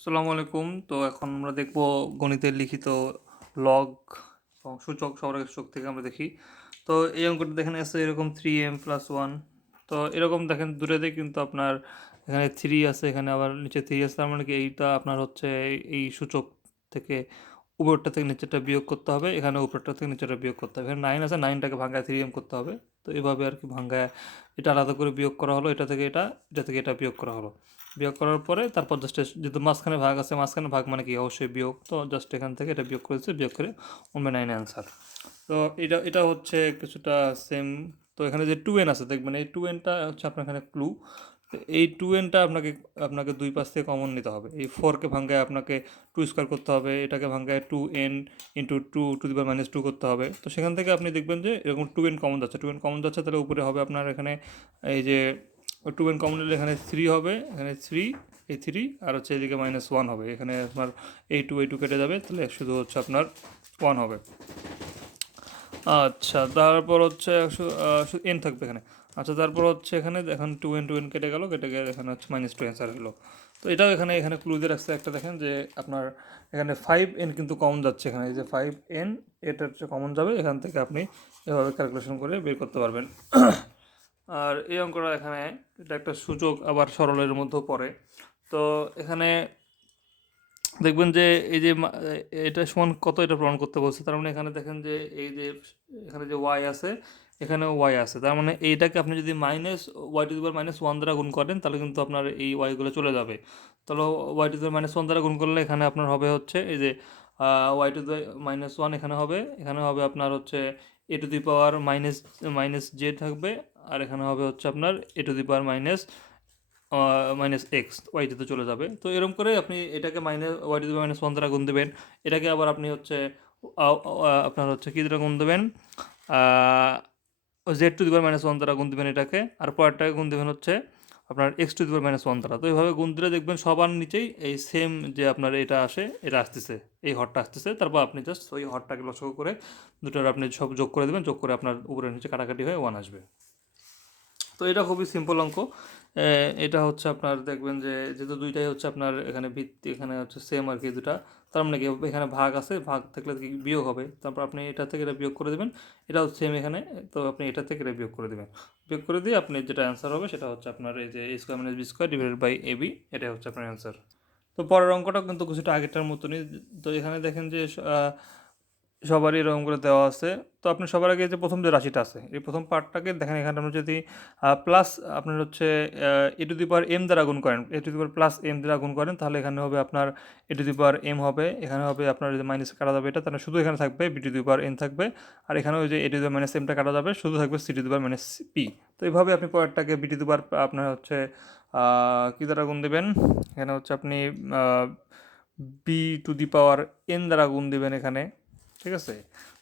আসসালামু আলাইকুম। তো এখন আমরা দেখব গণিতের লিখিত লগ এবং সূচক সহগ সূচক থেকে আমরা দেখি। তো এই অঙ্কটা দেখেন আছে এরকম 3m + 1। তো এরকম দেখেন দুটোতেই কিন্তু আপনার এখানে 3 আছে, এখানে আবার নিচে 3 আছে। তার মানে কি এইটা আপনার হচ্ছে এই সূচক থেকে উপরটা থেকে নিচেরটা বিয়োগ করতে হবে, এখানে উপরটা থেকে নিচেরটা বিয়োগ করতে হবে। এখানে 9 আছে, 9টাকে ভাঙায় 3m করতে হবে। তো এভাবে আর কি ভাঙায় এটা আলাদা করে বিয়োগ করা হলো, এটা থেকে এটা, এটা থেকে এটা বিয়োগ করা হলো। বিয়োগ করার পরে তারপর জাস্ট যেহেতু মাঝখানে ভাগ আছে, মাঝখানে ভাগ মানে কি অবশ্যই বিয়োগ, তো জাস্ট এখান থেকে এটা বিয়োগ করেছে, বিয়োগ করে 1/9 অ্যান্সার। তো এটা হচ্ছে কিছুটা সেম। তো এখানে যে 2n আছে দেখবেন, এই 2nটা হচ্ছে আপনার এখানে ক্লু। তো এই 2nটা আপনাকে আপনাকে দুই পাশ থেকে কমন নিতে হবে। এই 4কে ভাঙ্গায় আপনাকে 2 স্কোয়ার করতে হবে, এটাকে ভাঙ্গায় 2n ইন্টু 2 ⁻² করতে হবে। তো সেখান থেকে আপনি দেখবেন যে এরকম 2n কমন যাচ্ছে, 2n কমন যাচ্ছে, তাহলে উপরে হবে আপনার এখানে এই যে 2n কমন নিলে এখানে 3 হবে, এখানে 3, এই 3 আর হচ্ছে এদিকে -1 হবে। এখানে আপনার এই টু কেটে যাবে, তাহলে শুধু হচ্ছে আপনার 1 হবে। আচ্ছা, তারপর হচ্ছে এন থাকবে এখানে। আচ্ছা, তারপর হচ্ছে এখানে এখন 2n কেটে গেল, কেটে গেলে এখানে হচ্ছে -2 অ্যান্সার হলো। তো এটাও এখানে এখানে ক্লু দিয়ে রাখছে একটা, দেখেন যে আপনার এখানে 5n কিন্তু কমন যাচ্ছে, এখানে এই যে 5n এটা হচ্ছে কমন যাবে, এখান থেকে আপনি এভাবে ক্যালকুলেশন করে বের করতে পারবেন। আর এই অঙ্কটা এখানে এটা একটা সূচক আবার সরলের মধ্যেও পড়ে। তো এখানে দেখবেন যে এই যে এটা সমান কত, এটা প্রমাণ করতে বলছে। তার মানে এখানে দেখেন যে এই যে এখানে যে ওয়াই আছে, এখানেও ওয়াই আছে। তার মানে এইটাকে আপনি যদি -y⁻1 দ্বারা গুণ করেন, তাহলে কিন্তু আপনার এই ওয়াইগুলো চলে যাবে। তাহলে y⁻1 দ্বারা গুণ করলে এখানে আপনার হবে হচ্ছে এই যে y⁻1 এখানে হবে, এখানে হবে আপনার হচ্ছে a⁻−j থাকবে, আর এখানে হবে হচ্ছে আপনার a⁻−x ওয়াইটিতে চলে যাবে। তো এরকম করে আপনি এটাকে y⁻1 দ্বারা গুণ দেবেন। এটাকে আবার আপনি হচ্ছে আপনার হচ্ছে কী দ্বারা গুণ দেবেন, z⁻1 দ্বারা গুণ দেবেন এটাকে, আর পরেরটাকে গুণ দেবেন হচ্ছে আপনার x⁻1 দ্বারা। তো এইভাবে গুণ দিলে দেখবেন সবার নিচেই এই সেম যে আপনার এটা আসে, এটা আসতেছে, এই হরটা আসতেছে। তারপর আপনি জাস্ট ওই হরটাকে লসাগু করে দুটোর আপনি সব যোগ করে দেবেন, যোগ করে আপনার উপরের নিচে কাটাকাটি হয়ে 1 আসবে। তো এটা খুবই সিম্পল অঙ্ক। এটা হচ্ছে আপনার দেখবেন যে যেহেতু দুইটাই হচ্ছে আপনার এখানে ভিত্তি, এখানে হচ্ছে সেম আর কি দুটা। তার মানে কি এখানে ভাগ আছে, ভাগ থাকলে কি বিয়োগ হবে, তারপর আপনি এটা থেকে এটা বিয়োগ করে দেবেন, এটাও সেম এখানে। তো আপনি এটা থেকে এটা বিয়োগ করে দেবেন, বিয়োগ করে দিয়ে আপনি যেটা অ্যান্সার হবে সেটা হচ্ছে আপনার এই যে a²-b²/ab, এটাই হচ্ছে আপনার অ্যান্সার। তো পরের অঙ্কটা কিন্তু কিছুটা আগেরটার মতনই। তো এখানে দেখেন যে সবারই এরকম করে দেওয়া আছে। তো আপনি সবার আগে যে প্রথম যে রাশিটা আছে, এই প্রথম পার্টটাকে দেখেন, এখানে আপনি যদি প্লাস আপনার হচ্ছে a⁻m দ্বারা গুণ করেন, a⁻m দ্বারা গুণ করেন, তাহলে এখানে হবে আপনার a⁻m হবে, এখানে হবে আপনার যে মাইনাস কাটা যাবে এটা, তাহলে শুধু এখানে থাকবে b⁻n থাকবে, আর এখানে ওই যে a⁻mটা কাটা যাবে, শুধু থাকবে c⁻p। তো এইভাবে আপনি পরেরটাকে আপনার হচ্ছে কী দ্বারা গুণ দেবেন, এখানে হচ্ছে আপনি b⁻n দ্বারা গুণ দেবেন এখানে, ঠিক আছে।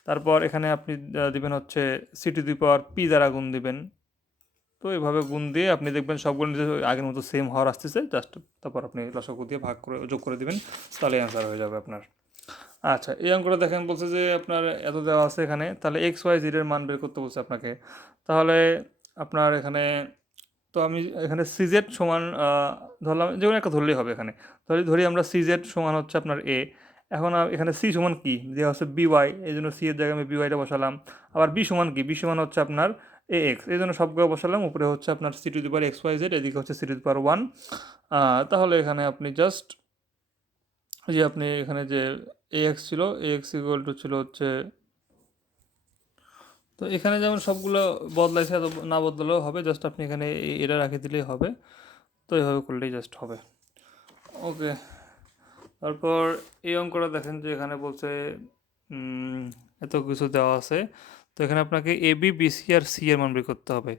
তারপর এখানে আপনি দিবেন হচ্ছে c⁻p দ্বারা গুণ দিবেন। তো এইভাবে গুণ দিয়ে আপনি দেখবেন সবগুলো নিজে আগের মতো সেম হওয়ার আসতেছে, জাস্ট তারপর আপনি লসাগু দিয়ে ভাগ করে যোগ করে দিবেন, তাহলে অ্যান্সার হয়ে যাবে আপনার। আচ্ছা, এই অঙ্কটা দেখেন বলছে যে আপনার এত দেওয়া আছে এখানে, তাহলে x y z এর মান বের করতে বলছে আপনাকে। তাহলে আপনার এখানে, তো আমি এখানে সিজেড সমান ধরলাম, যে কোনো একটা ধরলেই হবে এখানে। ধরি আমরা সিজেড সমান হচ্ছে আপনার এ। এখন এখানে সি সমান কি দেওয়া হচ্ছে বিওয়াই, এই জন্য সি এর জায়গায় আমি বিওয়াইটা বসালাম। আবার বি সমান কি, বি সমান হচ্ছে আপনার এ এক্স, এই জন্য সবগুলো বসালাম। উপরে হচ্ছে আপনার c⁻x y z, এদিকে হচ্ছে c⁻1। তাহলে এখানে আপনি জাস্ট যে আপনি এখানে যে এ এক্স ছিল, এ এক্স ইকুয়াল টু ছিল হচ্ছে, তো এখানে যেমন সবগুলো বদলাইছে, এত না বদলালেও হবে, জাস্ট আপনি এখানে এটা রাখে দিলেই হবে। তো এইভাবে করলেই জাস্ট হবে। ওকে, তারপর এই অঙ্কটা দেখেন যে এখানে বলছে এত কিছু দেওয়া আছে। তো এখানে আপনাকে এবি বিসি আর সি এর মান বের করতে হবে।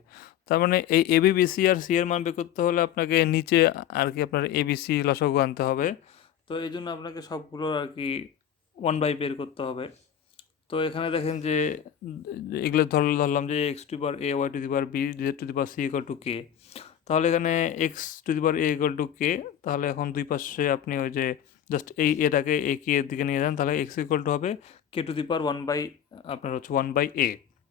তার মানে এই এবি বিসি আর সি এর মান বের করতে হলে আপনাকে নিচে আর কি আপনার এবিসি লসাগু আনতে হবে। তো এই জন্য আপনাকে সবগুলো আর কি 1/, বের করতে হবে। তো এখানে দেখেন যে এগুলো ধরলাম যে x⁻a y⁻b z⁻c = k। তাহলে এখানে x⁻a = k। তাহলে এখন দুই পাশে আপনি ওই যে জাস্ট এটাকে এই কে এর দিকে নিয়ে যান, তাহলে x = হবে k⁻1/, আপনার হচ্ছে 1/a।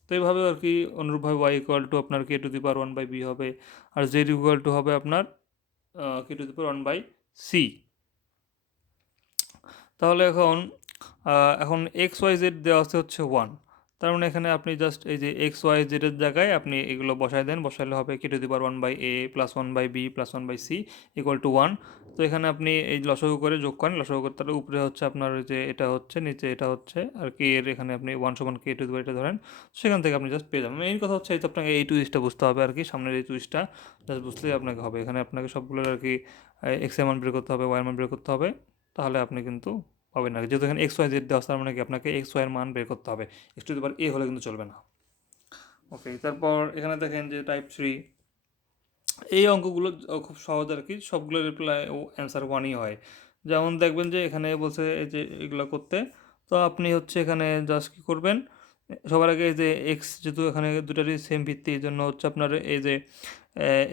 তো এইভাবে আর কি অনুরূপভাবে y = আপনার k⁻1/b হবে, আর z = হবে আপনার k⁻1/c। তাহলে এখন এক্স ওয়াই জেড দেওয়া আছে হচ্ছে 1, তার মানে এখানে আপনি জাস্ট এই যে এক্স ওয়াই জেডের জায়গায় আপনি এগুলো বসায় দেন, বসাইলে হবে K to the power 1/a plus 1/b plus 1/c equal to 1। তো এখানে আপনি এই লসাগু করে যোগ করেন, লসাগু করতে হলে উপরে হচ্ছে আপনার ওই যে এটা হচ্ছে, নিচে এটা হচ্ছে, আর কে এর এখানে আপনি 1 সমান কে টু দি পাওয়ার এটা ধরেন, সেখান থেকে আপনি জাস্ট পেয়ে যাবেন। মেইন কথা হচ্ছে এই তো আপনাকে এই টুইস্টটা বুঝতে হবে আর কি, সামনের এই টুইস্টটা জাস্ট বুঝলেই আপনাকে হবে। এখানে আপনাকে সবগুলোর আর কি এক্স এর মান বের করতে হবে, ওয়াই এর মান বের করতে হবে, তাহলে আপনি কিন্তু পাবেন না। যেহেতু এখানে এক্স ওয়াই জেড দেওয়া আছে, তার মানে কি আপনাকে এক্স ওয়াই এর মান বের করতে হবে, এক্স টু দি পাওয়ার এ হলে কিন্তু চলবে না। ওকে, তারপর এখানে দেখেন যে টাইপ 3, এই অঙ্কগুলো খুব সহজ আর কি, সবগুলো রিপ্লাই অ্যান্সার 1ই হয়। যেমন দেখবেন যে এখানে বলছে এই যে এগুলো করতে, তো আপনি হচ্ছে এখানে জাস্ট কী করবেন, সবার আগে এই যে এক্স যেহেতু এখানে দুটারই সেম ভিত্তি, এই জন্য হচ্ছে আপনার এই যে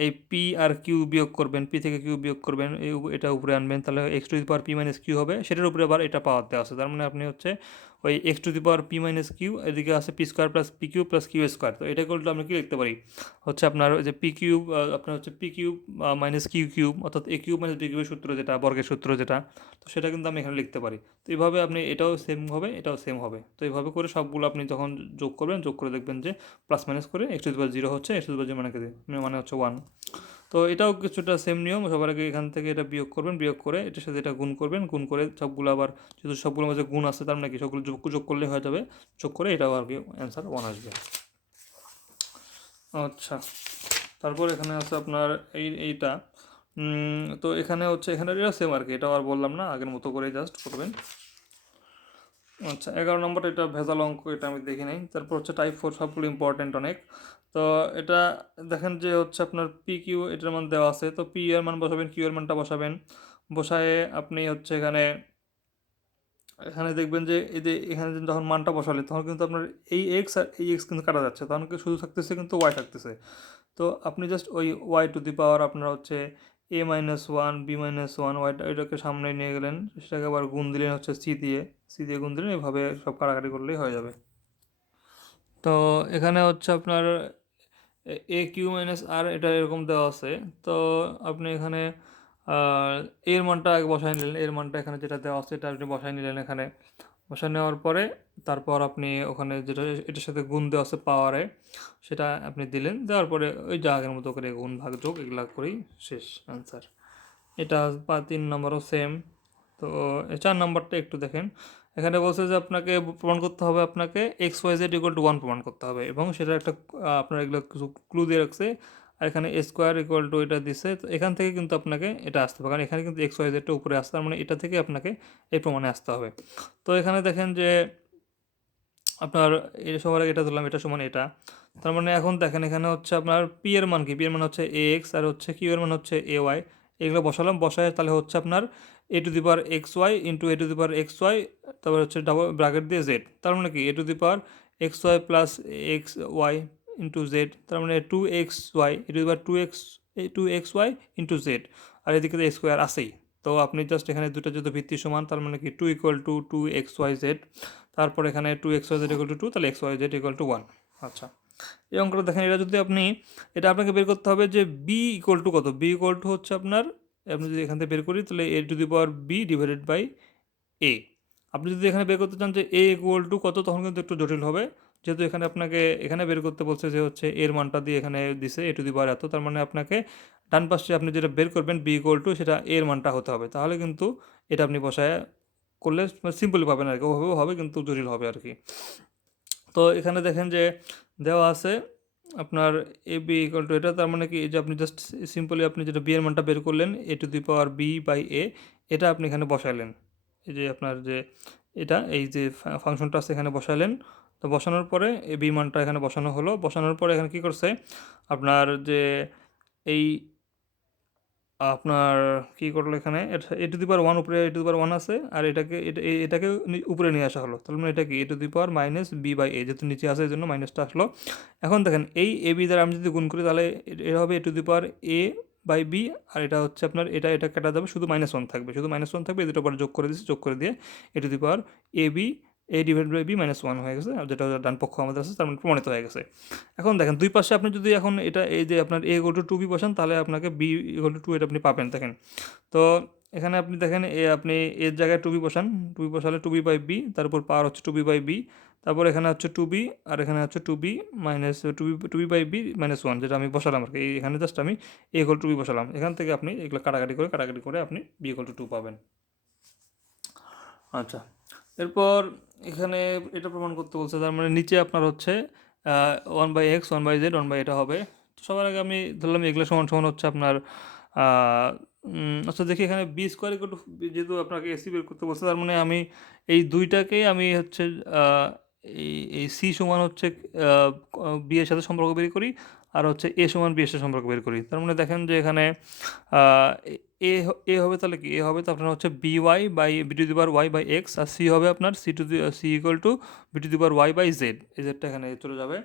এই পি আর কিউ বিয়োগ করবেন, পি থেকে কিউ বিয়োগ করবেন, এটা উপরে আনবেন, তাহলে x to the power p minus q হবে, সেটার উপরে আবার এটা পাওয়ার দেওয়া আছে, তার মানে আপনি হচ্ছে ওই x to the power p minus q, এদিকে আছে p square plus p q plus q square. তো এটা করলে আমরা কি লিখতে পারি, হচ্ছে আপনার ওই যে পি কিউব, আপনার হচ্ছে p cube minus q cube, অর্থাৎ এ কিউব মাইনাস বি কিউবের সূত্র যেটা, বর্গের সূত্র যেটা, তো সেটা কিন্তু আমি এখানে লিখতে পারি। তো এইভাবে আপনি এটাও সেম হবে, এটাও সেম হবে। তো এইভাবে করে সবগুলো আপনি যখন যোগ করবেন, যোগ করে দেখবেন যে প্লাস মাইনাস করে এক্স টু দি পাওয়ার 0 হচ্ছে, এক্স টু দি পাওয়ার 0 মানে হচ্ছে 1। তো এটাও কিছুটা সেম নিয়ম, সবার আগে এখান থেকে এটা বিয়োগ করবেন, বিয়োগ করে এটার সাথে এটা গুণ করবেন, গুণ করে সবগুলো আবার, যেহেতু সবগুলোর মাঝে গুণ আছে, তার মানে কি সবগুলো যোগ যোগ করলে হয়ে যাবে, যোগ করে এটাও আর কি অ্যান্সার 1 আসবে। আচ্ছা, তারপর এখানে আছে আপনার এইটা, তো এখানে হচ্ছে এখানে এটা সেম আর কি, এটাও আর বললাম না, আগের মতো করে জাস্ট করবেন। আচ্ছা, 11 নম্বরটা এটা ভেজাল অঙ্ক, এটা আমি দেখি নাই। তারপর হচ্ছে টাইপ 4, সবগুলো ইম্পর্টেন্ট অনেক। তো এটা দেখেন যে হচ্ছে আপনার পি কিউ এটার মান দেওয়া আছে, তো পি এর মান বসাবেন, কিউ এর মানটা বসাবেন, বসায়ে আপনি হচ্ছে এখানে এখানে দেখবেন যে এই যে এখানে যখন মানটা বসালেন, তখন কিন্তু আপনার এই এক্স আর এই এক্স কিন্তু কাটা যাচ্ছে, তখন শুধু থাকতেছে কিন্তু ওয়াই থাকতেছে। তো আপনি জাস্ট ওই ওয়াই টু দি পাওয়ার আপনার হচ্ছে A minus one B minus one ওয়াইটা এটাকে সামনে নিয়ে গেলেন, সেটাকে আবার গুণ দিলেন হচ্ছে সি দিয়ে গুণ দিলেন, এভাবে সব কাটাকাটি করলেই হয়ে যাবে। তো এখানে হচ্ছে আপনার এ কিউ মাইনাস আর এটা এরকম দেওয়া আছে। তো আপনি এখানে এর মানটা আগে বসাই নিলেন, এর মানটা এখানে যেটা দেওয়া আছে এটা আপনি বসাই নিলেন এখানে, বসায় নেওয়ার পরে তারপর আপনি ওখানে যেটা এটার সাথে গুণ দেওয়া আছে পাওয়ারে, সেটা আপনি দিলেন, দেওয়ার পরে ওই যা আগের মতো করে গুণ ভাগ যোগ এগুলা করেই শেষ অ্যান্সার। এটা 3 নম্বরও সেম। তো 4 নম্বরটা একটু দেখেন, এখানে বলছে যে আপনাকে প্রমাণ করতে হবে, আপনাকে x Y Z equal to 1 প্রমাণ করতে হবে, এবং সেটা একটা আপনার এগুলো কিছু ক্লু দিয়ে রাখছে, আর এখানে এ স্কোয়ার ইকুয়াল টু এটা দিছে। তো এখান থেকে কিন্তু আপনাকে এটা আসতে হবে, কারণ এখানে কিন্তু এক্স ওয়াই জেডটা উপরে আসতে, তার মানে এটা থেকে আপনাকে এই প্রমাণে আসতে হবে। তো এখানে দেখেন যে আপনার সবার আগে এটা ধরলাম, এটা সমান এটা, তার মানে এখন দেখেন এখানে হচ্ছে আপনার পি এর মান কি, পি এর মান হচ্ছে এ এক্স, আর হচ্ছে কিউ এর মান হচ্ছে এ ওয়াই, এগুলো বসালাম, বসায় তাহলে হচ্ছে আপনার A to the power X Y into A to the power X Y, তারপর হচ্ছে ডাবল ব্র্যাকেট দিয়ে জেড, তার মানে কি A to the power X Y plus X Y into Z, তার মানে two x Y A to the power two x Y into Z, আর এদিকে তো এক্স স্কোয়ার আসেই। তো আপনি জাস্ট এখানে দুটো যদি ভিত্তি সমান, তার মানে কি two equal to two x Y Z, তারপর এখানে two x Y Z equal to two, তাহলে X Y Z equal to 1। আচ্ছা, এই অঙ্কটা দেখেন, এটা যদি আপনি, এটা আপনাকে বের করতে হবে যে বি ইকুয়াল টু কত, বি ইকুয়াল টু হচ্ছে আপনার, আপনি যদি এখান থেকে বের করি তাহলে A to the power B divided by A. আপনি যদি এখানে বের করতে চান যে এ ইকুয়াল টু কত, তখন কিন্তু একটু জটিল হবে, যেহেতু এখানে আপনাকে এখানে বের করতে বলছে যে হচ্ছে এর মানটা দিয়ে এখানে দিছে এ টু দি পাওয়ার এত, তার মানে আপনাকে ডান পাশে আপনি যেটা বের করবেন বি ইকুয়াল টু, সেটা এর মানটা হতে হবে, তাহলে কিন্তু এটা আপনি বসায় করলে সিম্পলি পাবেন আর কি, ওভাবেও হবে কিন্তু জটিল হবে আর কি। তো এখানে দেখেন যে দেওয়া আছে আপনার এ বি ইকুয়াল টু এটা, তার মানে কি এই যে আপনি জাস্ট সিম্পলি আপনি যেটা বি এর মানটা বের করলেন A to the power B by A, এটা আপনি এখানে বসাইলেন, এই যে আপনার যে এটা এই যে ফাংশনটা আছে এখানে বসাইলেন। তো বসানোর পরে এ বি মানটা এখানে বসানো হলো, বসানোর পরে এখানে কী করছে আপনার যে এই আপনার কী করলো এখানে, এ টু দি পাওয়ার 1 উপরে এ টু দি পাওয়ার 1 আছে, আর এটাকে উপরে নিয়ে আসা হলো, তাহলে মানে এটা কি A to the power minus B by A, যেহেতু নিচে আসে এই জন্য মাইনাসটা আসলো। এখন দেখেন এই এ বি দ্বারা আমি যদি গুণ করি, তাহলে এটা হবে A to the power A by B, আর এটা হচ্ছে আপনার এটা কেটা যাবে, শুধু -1 থাকবে, শুধু -1 থাকবে, এই দুটো পরে যোগ করে দিচ্ছি, যোগ করে দিয়ে A to the power A B A divide by B -1 হয়ে গেছে, আর যেটা ডান পক্ষ আমাদের আছে, তার মানে প্রমাণিত হয়ে গেছে। এখন দেখেন দুই পাশে আপনি যদি এখন এটা এই যে আপনার এ ইকুয়াল টু 2b বসান, তাহলে আপনাকে বি ইকুয়াল টু 2 এটা আপনি পাবেন। দেখেন, তো এখানে আপনি দেখেন আপনি এর জায়গায় টু বি বসান, টু বি বসালে টু বি বাই বি, তারপর পাওয়ার হচ্ছে টু বি বাই বি, তারপর এখানে হচ্ছে টু বি, আর এখানে হচ্ছে two b minus two b by b minus one, যেটা আমি বসালাম আর কি। এখানে জাস্ট আমি এ ইকুয়াল টু বি বসালাম। এখান থেকে আপনি এগুলো কাটাকাটি করে আপনি বি ইকুয়াল টু টু পাবেন। আচ্ছা, এরপর এখানে এটা প্রমাণ করতে বলছে, তার মানে নিচে আপনার হচ্ছে one by x, one by z, one by এটা হবে। তো সবার আগে আমি ধরলাম এগুলো সমান সমান হচ্ছে আপনার আচ্ছা দেখি এখানে বি স্কোয়ার ইকুয়াল টু, যেহেতু আপনাকে এসি বের করতে বলছে, তার মানে আমি এই দুইটাকেই আমি হচ্ছে এই সি সমান হচ্ছে বি এর সাথে সম্পর্ক বের করি, আর হচ্ছে এ সমান বি এর সাথে সম্পর্ক বের করি। তার মানে দেখেন যে এখানে এ হবে, তাহলে কি এ হবে, তো আপনার হচ্ছে b y by b to the power y by x, আর সি হবে আপনার c equal to b to the power y by z. এই জেডটা এখানে চলে যাবে।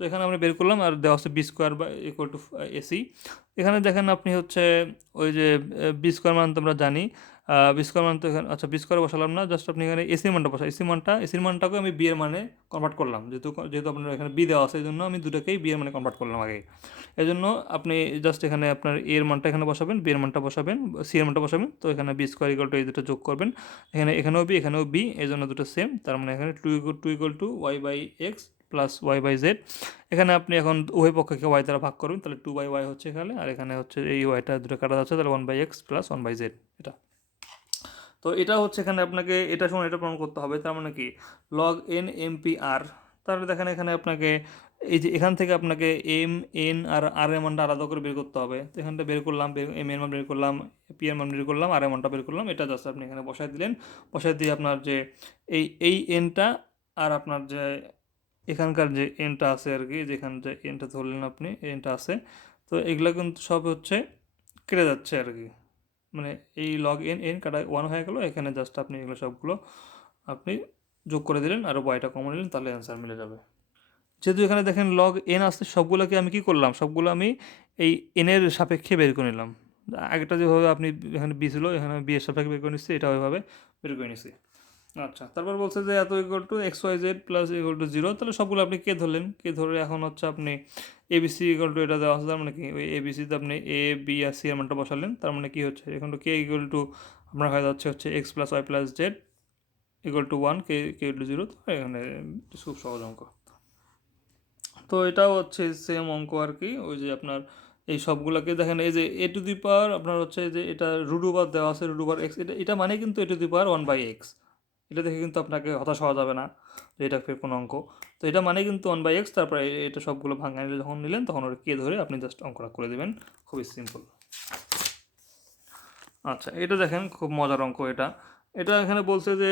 তো এখানে আমরা বের করলাম, আর দেওয়া হচ্ছে b square by equal to a c. এখানে দেখেন আপনি হচ্ছে ওই যে বি স্কোয়ার মান তো আমরা জানি, বি স্কোয়ার মান তো এখানে, আচ্ছা বি স্কোয়ার বসালাম না, জাস্ট আপনি এখানে এসির মানটা বসা, এসির মানটাকে আমি বি এর মানে কনভার্ট করলাম, যেহেতু আপনার এখানে বি দেওয়া আছে, এই জন্য আমি দুটাকেই বি এর মানে কনভার্ট করলাম আগে। এই জন্য আপনি জাস্ট এখানে আপনার এর মানটা এখানে বসাবেন, বি এর মানটা বসাবেন, সি এর মানটা বসাবেন। তো এখানে বি স্কোয়ার ইকুয়াল টু এই দুটো যোগ করবেন, এখানেও বি, এই জন্য দুটো সেম। তার মানে এখানে two equal to y by x plus y by z. এখানে আপনি এখন উভয় পক্ষকে ওয়াই দ্বারা ভাগ করবেন, তাহলে টু বাই ওয়াই হচ্ছে এখানে, আর এখানে হচ্ছে এই ওয়াইটা দুটো কাটা যাচ্ছে, তাহলে one by x plus one by z এটা। তো এটা হচ্ছে এখানে আপনাকে এটা সময় এটা প্রমাণ করতে হবে। তার মানে কি log N M P R, তাহলে দেখেন এখানে আপনাকে এই যে এখান থেকে আপনাকে এম এন আর আর এর মানটা আলাদা করে বের করতে হবে। তো এখানটা বের করলাম, এম এর মান বের করলাম, পি এর মান বের করলাম, আর এর মানটা বের করলাম। এটা জাস্ট আপনি এখানে বসাই দিলেন, বসাই দিয়ে আপনার যে এই এনটা আর আপনার যে এখানকার যে এনটা আছে আর কি, যেখানে যে এনটা ধরলেন আপনি, এনটা আছে, তো এগুলো কিন্তু সব হচ্ছে কেটে যাচ্ছে আর কি। মানে এই লগ এন এন কাটা ওয়ান হয়ে গেল। এখানে জাস্ট আপনি এগুলো সবগুলো আপনি যোগ করে দিলেন, আর ওয়াইটা কমন নিলেন, তাহলে অ্যান্সার মিলে যাবে। যেহেতু এখানে দেখেন লগ এন আসছে, সবগুলোকে আমি কি করলাম, সবগুলো আমি এই এনের সাপেক্ষে বের করে নিলাম। আগেটা যেভাবে আপনি এখানে বি ছিল, এখানে বি এর সাপেক্ষে বের করে নিচ্ছি, এটা ওইভাবে বের করে নিচ্ছি। আচ্ছা, তারপর বলছে যে এত equal to x Y z plus equal to zero, তাহলে সবগুলো আপনি কে ধরলেন, কে ধরে এখন হচ্ছে আপনি এবিসি ইকুয়াল টু এটা দেওয়া আছে, তার মানে কি ওই এবিসিতে আপনি এ বি আর সি এর মানটা বসালেন। তার মানে কি হচ্ছে এখন কে ইকুয়াল টু আপনার হয়ে যাচ্ছে হচ্ছে x plus y plus z equal to one, k equal to zero. তো এখানে খুব সহজ অঙ্ক। তো এটাও হচ্ছে সেম অঙ্ক আর কি, ওই যে আপনার এই সবগুলোকে দেখেন, এই যে এ টু দি পাওয়ার আপনার হচ্ছে যে এটা রুট ওভার দেওয়া আছে, রুট ওভার এক্স, এটা মানে কিন্তু A to the power one by X. এটা দেখে কিন্তু আপনাকে হতাশ হওয়া যাবে না যে এটা ফের কোনো অঙ্ক। তো এটা মানে কিন্তু ওয়ান বাই এক্স, তারপরে এটা সবগুলো ভাঙা নিলে যখন নিলেন তখন ওটা কে ধরে আপনি জাস্ট অঙ্কটা করে দেবেন, খুবই সিম্পল। আচ্ছা, এটা দেখেন খুব মজার অঙ্ক এটা। এটা এখানে বলছে যে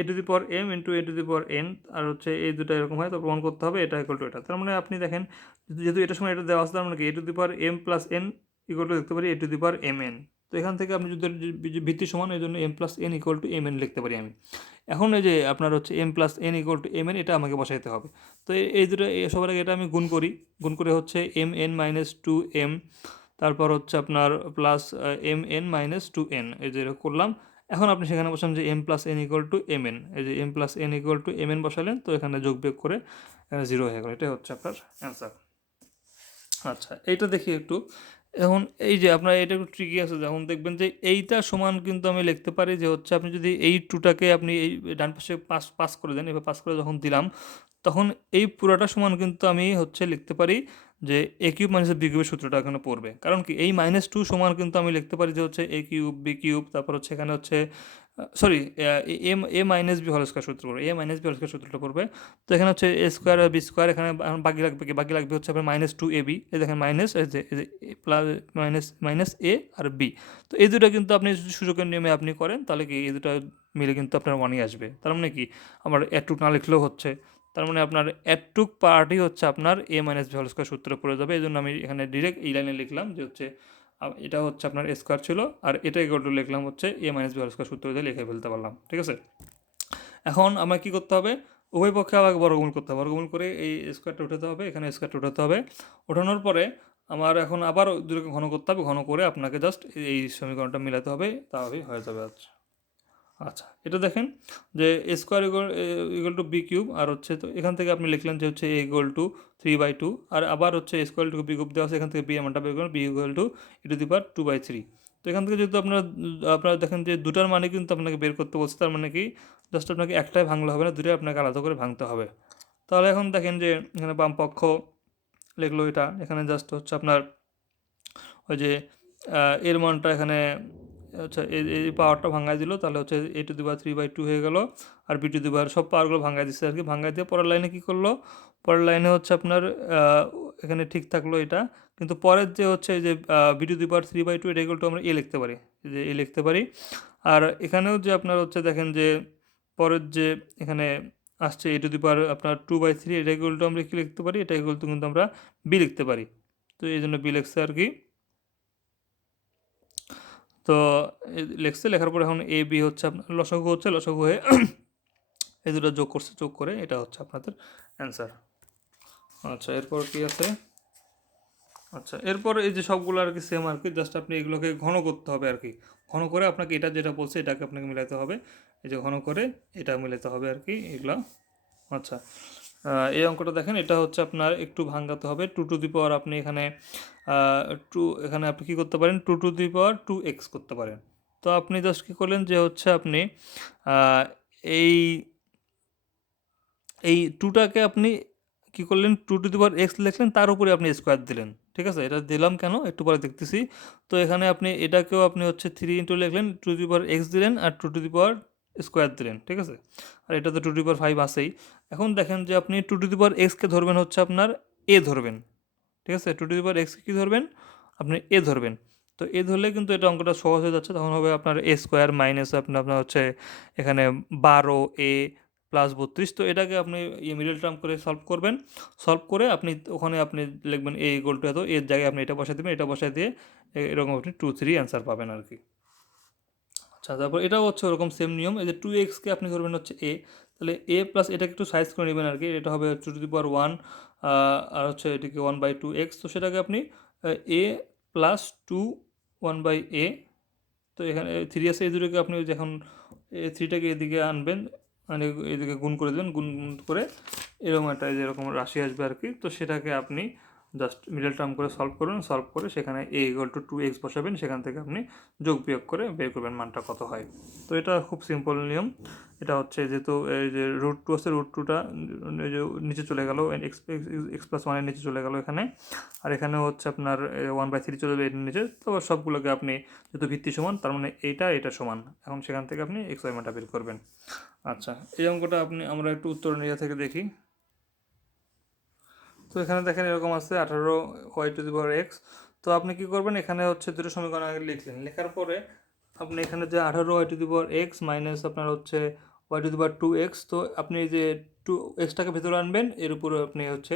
A to the power M into A to the power N, আর হচ্ছে এই দুটো এরকম হয়, তো প্রমাণ করতে হবে এটা ইকুয়াল টু এটা। তার মানে আপনি দেখেন যেহেতু এটার সময় এটা দেওয়া আছে, তার মানে কি A to the power M plus N equal to লিখতে পারি A to the power M N. তো এখান থেকে আপনি যদি ভিত্তি সমান, এই জন্য M plus N equal to M N লিখতে পারি আমি। এখন এই যে আপনার হচ্ছে M plus N equal to M N, এটা আমাকে বসাইতে হবে। তো এই দুটো সবার আগে এটা আমি গুণ করি, গুণ করে হচ্ছে M N minus two M, তারপর হচ্ছে আপনার plus M N minus two N, এই যে করলাম। এখন আপনি সেখানে বসান যে M plus N equal to M N, এই যে M plus N equal to M N বসালেন, তো এখানে যোগ বিয়োগ করে এখানে জিরো হয়ে গেল। এটাই হচ্ছে আপনার অ্যান্সার। আচ্ছা, এইটা দেখি একটু। এখন এই যে আপনার এটা একটু ট্রিকি আছে, যখন দেখবেন যে এইটা সমান কিন্তু আমি লিখতে পারি যে হচ্ছে আপনি যদি এই টুটাকে আপনি এই ডান পাশে পাস পাস করে দেন, এবার পাস করে যখন দিলাম, তখন এই পুরাটা সমান কিন্তু আমি হচ্ছে লিখতে পারি যে এ কিউব মাইনাস বি কিউবের সূত্রটা এখানে পড়বে। কারণ কি এই মাইনাস টু সমান কিন্তু আমি লিখতে পারি যে হচ্ছে এ কিউব বি কিউব, তারপর হচ্ছে এখানে হচ্ছে সরি এ মাইনাস বি হোল স্কয়ার সূত্র পড়বে, এ মাইনাস বি হোল স্কয়ার সূত্রটা পড়বে। তো এখানে হচ্ছে A square R B square, এখানে বাকি লাগবে কি, বাকি লাগবে হচ্ছে আপনার মাইনাস টু এ বি, এই দেখেন মাইনাস এই যে প্লাস মাইনাস মাইনাস এ আর বি। তো এই দুটো কিন্তু আপনি যদি সূচকের নিয়মে আপনি করেন, তাহলে কি এই দুটো মিলে কিন্তু আপনার ওয়ানই আসবে। তার মানে কি আমার এটুক না লিখলেও হচ্ছে, তার মানে আপনার এটুক পার্টই হচ্ছে আপনার এ মাইনাস বি হোল স্কোয়ার সূত্রে পড়ে যাবে। এই জন্য আমি এখানে ডিরেক্ট এই লাইনে লিখলাম যে হচ্ছে এটা হচ্ছে আপনার এ স্কোয়ার ছিল, আর এটা ইকুয়াল টু লিখলাম হচ্ছে A minus B whole square সূত্র দিয়ে লিখে ফেলতে পারলাম। ঠিক আছে, এখন আমার কী করতে হবে, উভয় পক্ষে আবার বর্গমূল করতে হবে, বর্গমূল করে এই স্কোয়ারটা উঠাতে হবে, এখানে স্কোয়ারটা উঠাতে হবে। ওঠানোর পরে আমার এখন আবার দুটোকে ঘন করতে হবে, ঘন করে আপনাকে জাস্ট এই সমীকরণটা মিলাতে হবে, তাহলেই হয়ে যাবে। আচ্ছা আচ্ছা, এটা দেখেন যে A square equal to B cube, আর হচ্ছে তো এখান থেকে আপনি লিখলেন যে হচ্ছে এ ইকুয়াল টু 3/2, আর আবার হচ্ছে A square to B cube দেওয়া আছে, এখান থেকে বি এর মানটা বের করুন, B equal to E to the power 2/3। তো এখান থেকে যেহেতু আপনারা দেখেন যে দুটার মানে কিন্তু আপনাকে বের করতে বলছে, তার মানে কি জাস্ট আপনাকে একটাই ভাঙলে হবে না, দুটোই আপনাকে আলাদা করে ভাঙতে হবে। তাহলে এখন দেখেন যে এখানে বাম পক্ষ লিখলো এটা, এখানে জাস্ট হচ্ছে আপনার ওই যে এর মানটা এখানে আচ্ছা এই পাওয়ারটা ভাঙাই দিল, তাহলে হচ্ছে a⁴/3/2 হয়ে গেল, আর b⁴ সব পাওয়ারগুলো ভাঙাই দিচ্ছে আর কি। ভাঙাই দিয়ে পরের লাইনে কী করলো, পরের লাইনে হচ্ছে আপনার এখানে ঠিক থাকলো এটা, কিন্তু পরের যে হচ্ছে এই যে b⁴/3/2 এটা ইকুয়াল টু আমরা এ লিখতে পারি, যে এ লিখতে পারি। আর এখানেও যে আপনার হচ্ছে দেখেন যে পরের যে এখানে আসছে আপনার 2/3 এটা ইকুয়াল টু আমরা কী লিখতে পারি, এটা ইকুয়াল টু কিন্তু আমরা বি লিখতে পারি। তো এই জন্য বি লিখছে আর কি। তো লেখছে, লেখার পরে এখন এ বি হচ্ছে আপনার লসাগু হচ্ছে, লসাগু হয়ে এই দুটো যোগ করছে, যোগ করে এটা হচ্ছে আপনাদের অ্যান্সার। আচ্ছা এরপর কি আছে, আচ্ছা এরপর এই যে সবগুলো আর কি সেম আর কি, জাস্ট আপনি এগুলোকে ঘন করতে হবে আর কি। ঘন করে আপনাকে এটা যেটা বলছে এটাকে আপনাকে মিলাতে হবে, এই যে ঘন করে এটা মিলাতে হবে আর কি এগুলো। আচ্ছা এই অঙ্কটা দেখেন, এটা হচ্ছে আপনার একটু ভাঙাতে হবে। 2 আপনি এখানে এখানে আপনি কী করতে পারেন, 2 করতে পারেন। তো আপনি জাস্ট কী করলেন যে হচ্ছে আপনি এই এই টুটাকে আপনি কী করলেন, 2 লিখলেন, তার উপরে আপনি স্কোয়ার দিলেন। ঠিক আছে, এটা দিলাম কেন একটু পরে দেখতেছি। তো এখানে আপনি এটাকেও আপনি হচ্ছে 3 লিখলেন, 2 দিলেন, আর 2 স্কোয়ার দিলেন। ঠিক আছে, আর এটা তো 2 আছেই। এখন দেখেন যে আপনি 2 ধরবেন হচ্ছে আপনার এ ধরবেন। ঠিক আছে, 2 কী ধরবেন, আপনি এ ধরবেন। তো এ ধরলে কিন্তু এটা অঙ্কটা সহজ হয়ে যাচ্ছে, তখন হবে আপনার এ স্কোয়ার মাইনাস আপনার হচ্ছে এখানে 12a+32। তো এটাকে আপনি মিডল টার্ম করে সলভ করবেন, সলভ করে আপনি ওখানে আপনি লিখবেন এ ইকুয়াল টু এত, এর জায়গায় আপনি এটা বসাই দেবেন, এটা বসাই দিয়ে এরকম আপনি 2 3 অ্যান্সার পাবেন আর কি। আচ্ছা তারপর এটাও হচ্ছে ওরকম সেম নিয়ম, এই যে 2xকে আপনি ধরবেন হচ্ছে এ, তাহলে এ প্লাস এটাকে একটু সাইজ করে নেবেন আর কি, এটা হবে 2 আর হচ্ছে এটিকে 1/2x। তো সেটাকে আপনি এ প্লাস 1/a, তো এখানে 3 আছে, এই দুটোকে আপনি যখন 3টাকে এদিকে আনবেন, মানে এদিকে গুণ করে দেবেন, গুণ করে এরকম একটা যেরকম রাশি আসবে আর কি। তো সেটাকে আপনি জাস্ট মিডল টার্ম করে সলভ করুন, সলভ করে সেখানে a = 2x বসাবেন, সেখান থেকে আপনি যোগ বিয়োগ করে বের করবেন মানটা কত হয়। তো এটা খুব সিম্পল নিয়ম। এটা হচ্ছে যেহেতু এই যে √2 আছে, √2টা এই যে নিচে চলে গেল, x+1 এর নিচে চলে গেল এখানে, আর এখানে হচ্ছে আপনার 1/3 চলে যাবে এর নিচে। তো সবগুলোকে আপনি যেহেতু ভিত্তি সমান, তার মানে এটা সমান, এখন সেখান থেকে আপনি x y মানটা বের করবেন। আচ্ছা এই অঙ্কটা আমরা একটু উত্তর নিয়ে থেকে দেখি। তো এখানে দেখেন এরকম আছে 18y⁴x। তো আপনি কি করবেন, এখানে হচ্ছে দুটো সমীকরণ আগে লিখলেন, লেখার পরে আপনি এখানে যে 18y⁴x মাইনাস আপনার হচ্ছে y⁴2x, তো আপনি এই যে 2xটাকে ভেতরে আনবেন, এর উপরে আপনি হচ্ছে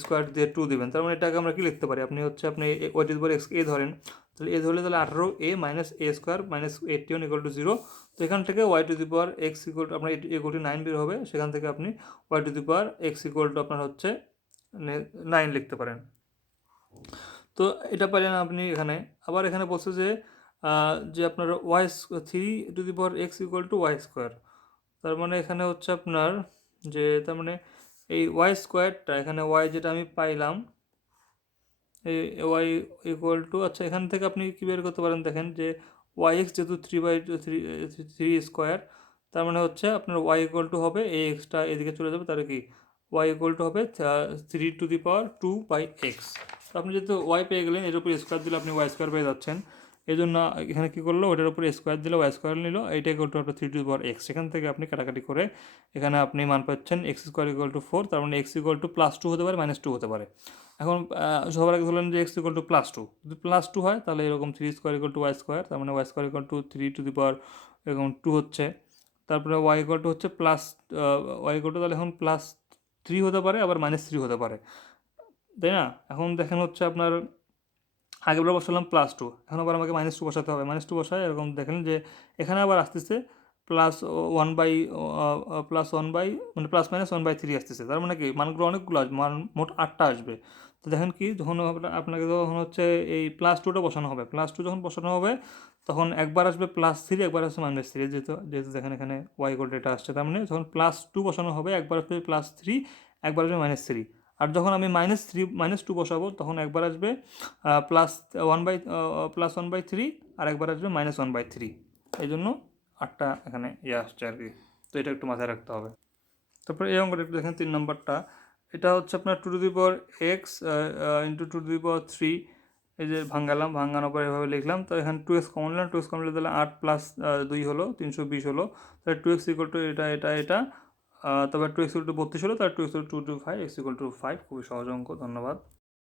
স্কোয়ার দিয়ে 2 দিবেন। তার মানে এটাকে আমরা কি লিখতে পারি, আপনি y⁴x এ ধরেন, তাহলে এ ধরলে তাহলে 18a minus a square minus 81 = 0। তো এখান থেকে y⁴x = আপনার 9 বের হবে, সেখান থেকে আপনি y⁴x = আপনার হচ্ছে 9 লিখতে পারেন। তো এটা পারেন আপনি এখানে। আবার এখানে বলছে যে আপনার 3x = y²। তার মানে এখানে হচ্ছে আপনার যে তার মানে এই y²টা এখানে y যেটা আমি পাইলাম, এই y = আচ্ছা এখান থেকে আপনি কী বের করতে পারেন, দেখেন যে yx যেহেতু 3 তার মানে হচ্ছে আপনার y = হবে এই এক্সটা এদিকে চলে যাবে, তাহলে কি y = হবে 3^2/x। তো আপনি যেহেতু y পেয়ে গেলেন, এর উপর স্কোয়ার দিলে আপনি y² পেয়ে যাচ্ছেন। এই জন্য এখানে কী করলো, ওটার উপরে স্কোয়ার দিলে y² নিল, এইটা = আপনার 3^x। সেখান থেকে আপনি কাটাকাটি করে এখানে আপনি মান পাচ্ছেন x² = 4, তার মানে x = +2 হতে পারে, -2 হতে পারে। এখন সবার আগে ধরলেন যে x = +2, যদি +2 হয় তাহলে এরকম 3² = y², তার মানে y² = 3^2 হচ্ছে। তারপরে y হচ্ছে প্লাস y তাহলে এখন +3 হতে পারে, আবার -3 হতে পারে, তাই না? এখন দেখেন হচ্ছে আপনার আগেরবার বসালাম +2, এখন আবার আমাকে -2 বসাতে হবে। -2 বসায় এরকম দেখেন যে এখানে আবার আসতেছে মানে +-1/3 আসতেছে। তার মানে কি মানগুলো অনেকগুলো আসবে, মোট 8টা আসবে। তো দেখেন কি যখন আপনাকে যখন হচ্ছে এই +2টা বসানো হবে, +2 যখন বসানো হবে তখন একবার আসবে +3, একবার আসবে -3, যেহেতু দেখেন এখানে y এটা আসছে, তার মানে যখন +2 বসানো হবে একবার আসবে +3, একবার আসবে -3। আর যখন আমি -2 বসাবো তখন একবার আসবে +1/3 আর একবার আসবে -1/3, এই জন্য 8টা এখানে আসছে আর কি। তো এটা একটু মাথায় রাখতে হবে। তারপরে এই অঙ্কটা একটু দেখেন 3 নম্বরটা, এটা হচ্ছে আপনার 2x ইন্টু 2/3, এই যে ভাঙানোর পর এভাবে লিখলাম। তো এখানে 2x কমন নিলাম, 2x কমন নিলে তাহলে 8 + 2 হলো 320 হলো। তাহলে 2x = এটা তবে 2x = 32 হলো, তাহলে 2x = 2 5, x = 5। খুবই সহজ অঙ্ক। ধন্যবাদ।